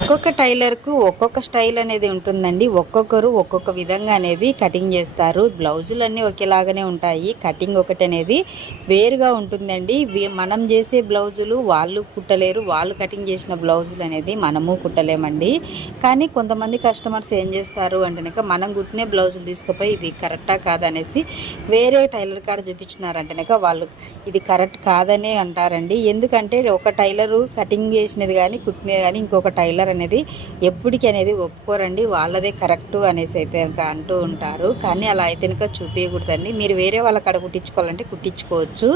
ఒక్కొక్క టైలర్‌కు ఒక్కొక్క స్టైల్ అనేది ఉంటుందండి. ఒక్కొక్కరు ఒక్కొక్క విధంగా అనేది కటింగ్ చేస్తారు. బ్లౌజులన్నీ ఒకేలాగానే ఉంటాయి. కటింగ్ ఒకటనేది వేరుగా ఉంటుందండి. మనం చేసే బ్లౌజులు వాళ్ళు కుట్టలేరు. వాళ్ళు కటింగ్ చేసిన బ్లౌజులనేది మనము కుట్టలేమండి. కానీ కొంతమంది కస్టమర్స్ ఏం చేస్తారు అంటే గనక మనం కుట్టిన బ్లౌజులు తీసుకుపోయి ఇది కరెక్టా కాదా అనేసి వేరే టైలర్ కాడ చూపించినారంటే గనక వాళ్ళు ఇది కరెక్ట్ కాదనే అంటారండి. ఎందుకంటే ఒక టైలరు కటింగ్ చేసినది గానీ, కుట్టినది గానీ ఇంకొక టైలర్ అనేది ఎప్పటికీ అనేది ఒప్పుకోరండి. వాళ్ళదే కరెక్టు అనేసి అయితే అంటూ ఉంటారు. కానీ అలా అయితే కనుక చూపించకూడదండి. మీరు వేరే వాళ్ళ కాడ కుట్టించుకోవాలంటే కుట్టించుకోవచ్చు.